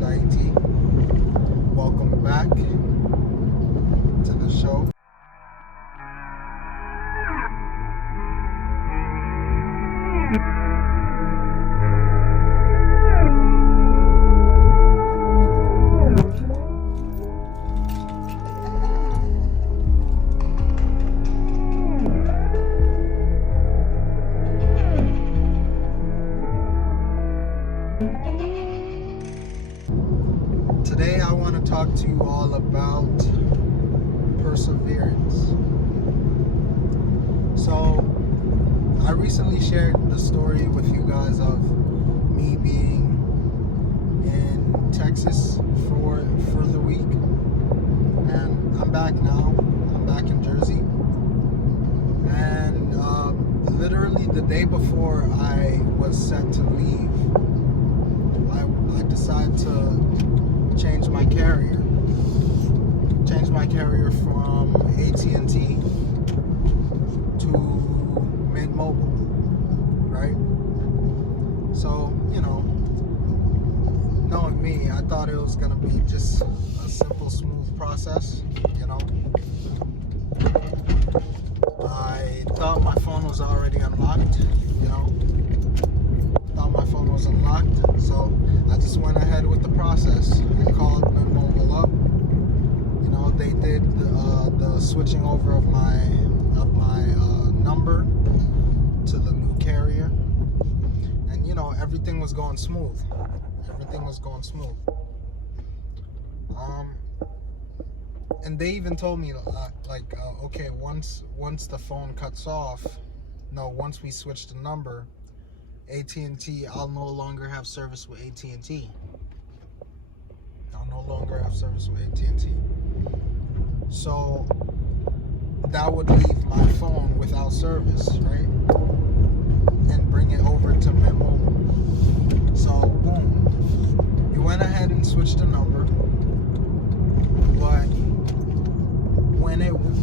Sendesdhaiti. Welcome back to the show. Today I want to talk to you all about perseverance. So I recently shared the story with you guys of me being in Texas for the week, and I'm back now. I'm back in Jersey, and literally the day before I was set to leave, I decided to change my carrier from AT&T to Mint Mobile, right? So, knowing me, I thought it was gonna be just a simple, smooth process, I thought my phone was already unlocked, so I just went ahead with the process. I called Mint Mobile up. They did the switching over of my number to the new carrier, and everything was going smooth. And they even told me okay, once the phone cuts off, once we switch the number, AT&T, I'll no longer have service with AT&T. So that would leave my phone without service, right? And bring it over to Mint Mobile. So boom, you went ahead and switched the number, but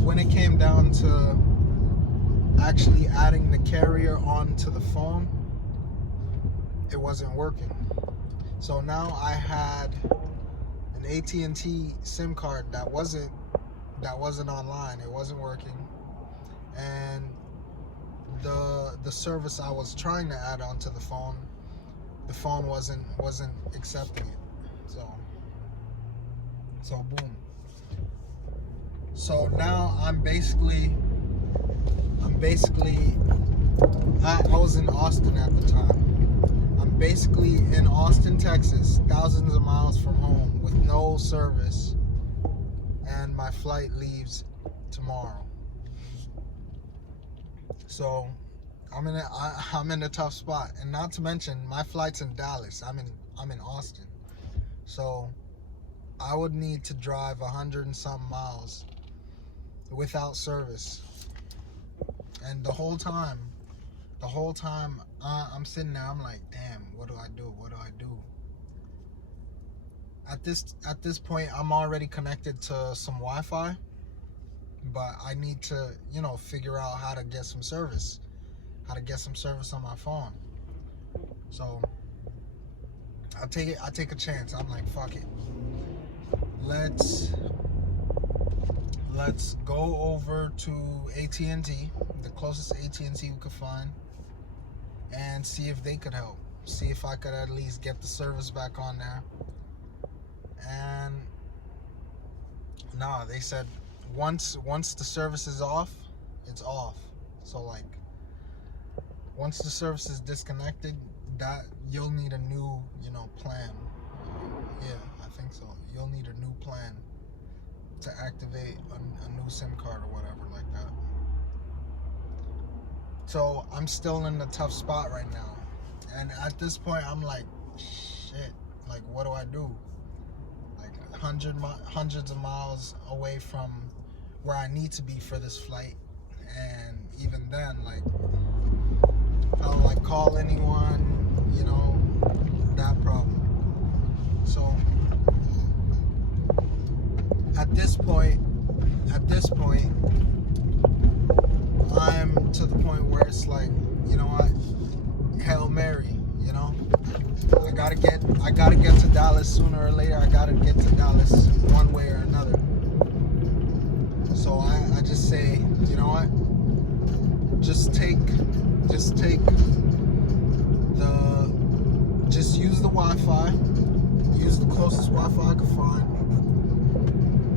when it came down to actually adding the carrier onto the phone, it wasn't working. So now I had an AT&T SIM card that wasn't online. It wasn't working, and the service I was trying to add onto the phone wasn't accepting it. So boom. So now I was in Austin at the time. I'm basically in Austin, Texas, thousands of miles from home, with no service, and my flight leaves tomorrow. So I'm in a tough spot, and not to mention my flight's in Dallas. I'm in Austin, so I would need to drive 100 and some miles without service. And the whole time I'm sitting there, I'm like, damn, what do I do? At this point, I'm already connected to some Wi-Fi, but I need to, figure out how to get some service on my phone. So I take a chance. I'm like, fuck it. Let's go over to AT&T, the closest AT&T we could find, and see if they could help. See if I could at least get the service back on there. And no, they said once the service is off, it's off. So once the service is disconnected, that you'll need a new plan. Yeah, I think so. You'll need a new plan to activate a new SIM card or whatever like that. So I'm still in a tough spot right now, and at this point I'm like, shit, what do I do? Hundreds of miles away from where I need to be for this flight, and even then, I don't call anyone, that problem. So at this point, I'm to the point where it's like, Hail Mary, I I gotta get to Dallas sooner or later. I gotta get to Dallas one way or another. So I just say, you know what? Just use the Wi-Fi. Use the closest Wi-Fi I could find.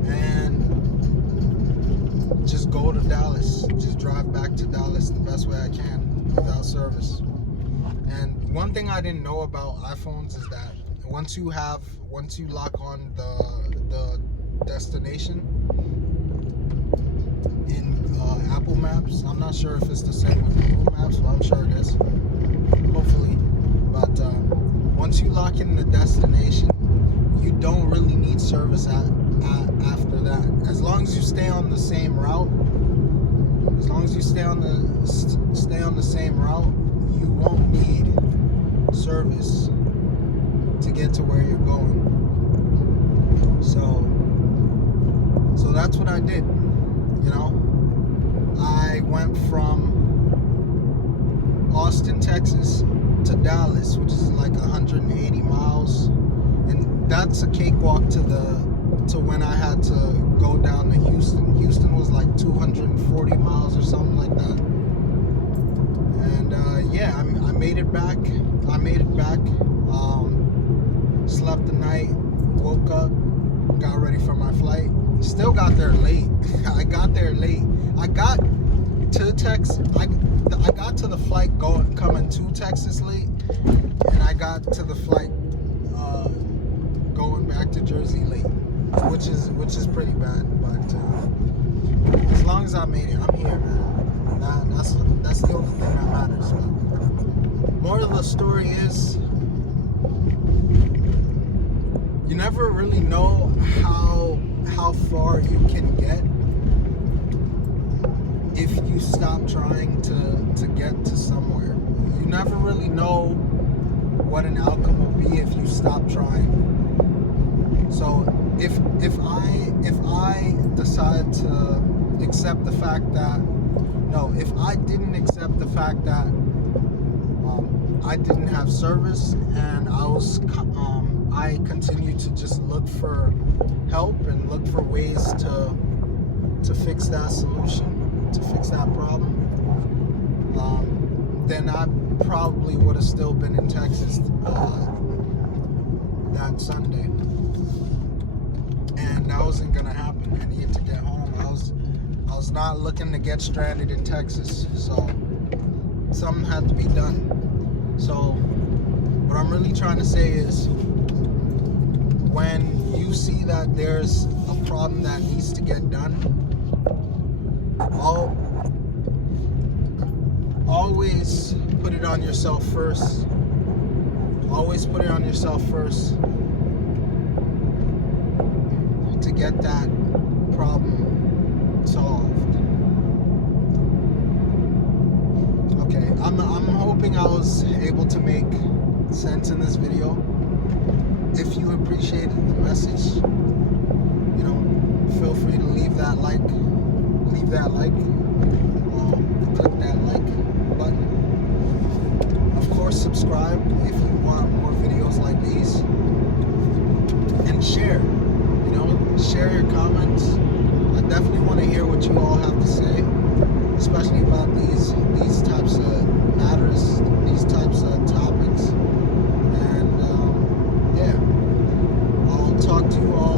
And just go to Dallas. Just drive back to Dallas the best way I can without service. And one thing I didn't know about iPhones is that once you lock on the destination in Apple Maps, I'm not sure if it's the same with Google Maps, but I'm sure it is. Hopefully. But once you lock in the destination, you don't really need service after that. As long as you stay on the same route, you won't need service to get to where you're going. So that's what I did. You know, I went from Austin, Texas to Dallas, which is like 180 miles, and that's a cakewalk to when I had to go down to Houston. Houston was like 240 miles or something like that. And yeah, I made it back. Slept the night, woke up, got ready for my flight. Still got there late. I got there late. I got to Texas. I got to the flight coming to Texas late, and I got to the flight going back to Jersey late, which is pretty bad. But as long as I made it, I'm here, man. That's the only thing that matters. Moral of the story is, you never really know how far you can get if you stop trying to get to somewhere. You never really know what an outcome will be if you stop trying. So if I decide to accept the fact that if I didn't accept the fact that I didn't have service, and I continued to just look for help and look for ways to fix that solution, to fix that problem, then I probably would have still been in Texas that Sunday. And that wasn't gonna happen. I needed to get home. I was not looking to get stranded in Texas, so something had to be done. So what I'm really trying to say is, when you see that there's a problem that needs to get done, always put it on yourself first. Always put it on yourself first to get that problem solved. Okay, I'm hoping I was able to make sense in this video. If you appreciated the message, feel free to leave that like, click that like button. Of course, subscribe if you want more videos like these, and share. Share your comments. I definitely want to hear what you all have to say, especially about these types of matters, these types of topics. And yeah, I'll talk to you all